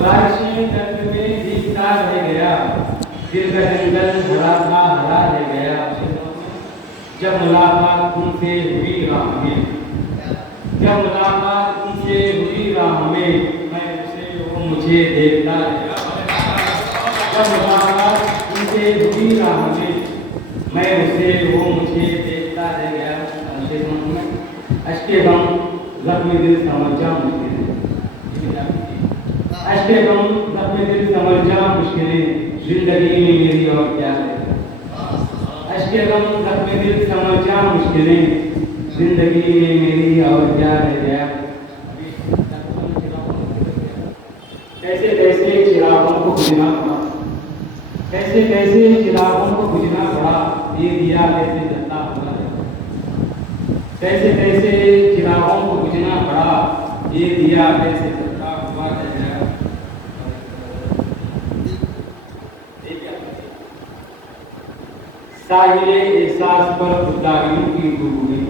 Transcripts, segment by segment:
बारिशें दर्द में भीगता रह गया, दिल का जंगल हरा था हरा रह गया। जब मुलाकात तुमसे हुई राह में, जब मुलाकात तुमसे हुई राह में, मैं उसे वो मुझे देखता रह गया। जब मुलाकात तुमसे हुई राह में, मैं उसे वो मुझे देखता रह गया। अश्के गम जख्म दिल समझ जा मुश्किलें, अश्के गम जख्म दिल समझ जा मुश्किलें, जिंदगी में मेरी और क्या है। अश्के गम जख्म दिल समझ जा मुश्किलें, जिंदगी में मेरी और क्या रह गया। कैसे कैसे चिरागों को बुझना पड़ा, कैसे कैसे चिरागों को बुझना पड़ा, ये दिया कैसे जलता हुआ है। कैसे कैसे चिरागों को बुझना पड़ा, ये दिया कैसे जलता हुआ है। साहिले एहसास पर खुदारियों की धूप में,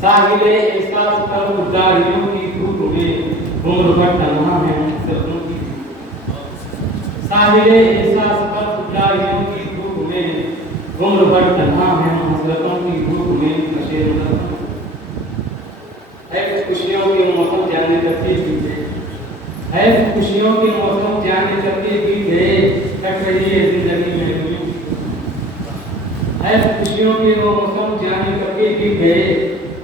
साहिले एहसास पर खुदारियों की धूप में, उम्र भर तन्हा है सपनों की। साहिले एहसास पर खुदारियों की धूप में, उम्र भर तन्हा है हसरतों की धूप में। है खुशियों के मौसम जाने करते भी थे, है खुशियों के मौसम जाने करते भी थे, कट रही है जिंदगी में है खुशियों के वो मौसम जाने करके भी गए,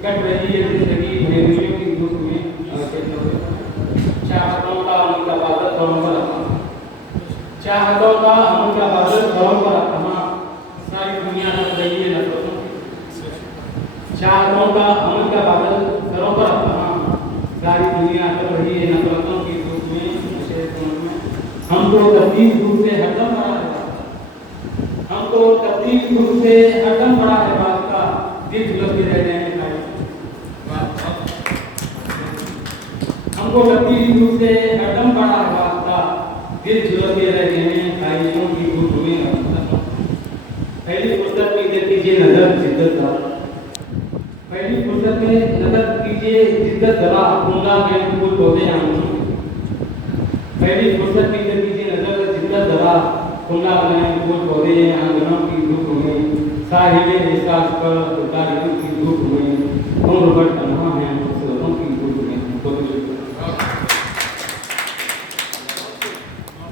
कट रही है जिंदगी भैरवियों की दुख में। चाहतों का उनका बादल घरों पर अपना, चाहतों का उनका बादल घरों पर अपना, सारी दुनिया लग रही है नफरतों की। चाहतों का उनका बादल घरों पर अपना, सारी दुनिया लग रही है नफरतों की दुख में। हमको तकलीफ दुख से हरदम बड़ा है, हमको तकलीफ दुख से हरदम बड़ा है वास्ता, दिल झुलस के रह जाने का। हमको तकलीफ दुख से हरदम बड़ा है वास्ता, दिल झुलस के रह जाने खाइयों की दुख में। पहली फुर्सत में इधर कीजिए नजर जिद्दत जरा, पहली फुर्सत में नजर कीजिए जिद्दत जरा, कुंडा में फूल पौधे आंगनों। पहली फुर्सत में इधर कीजिए नजर जिद्दत जरा, कुंडा बनाए फूल पौधे आंगनों की धूप में। साहिले एहसास पर उतारी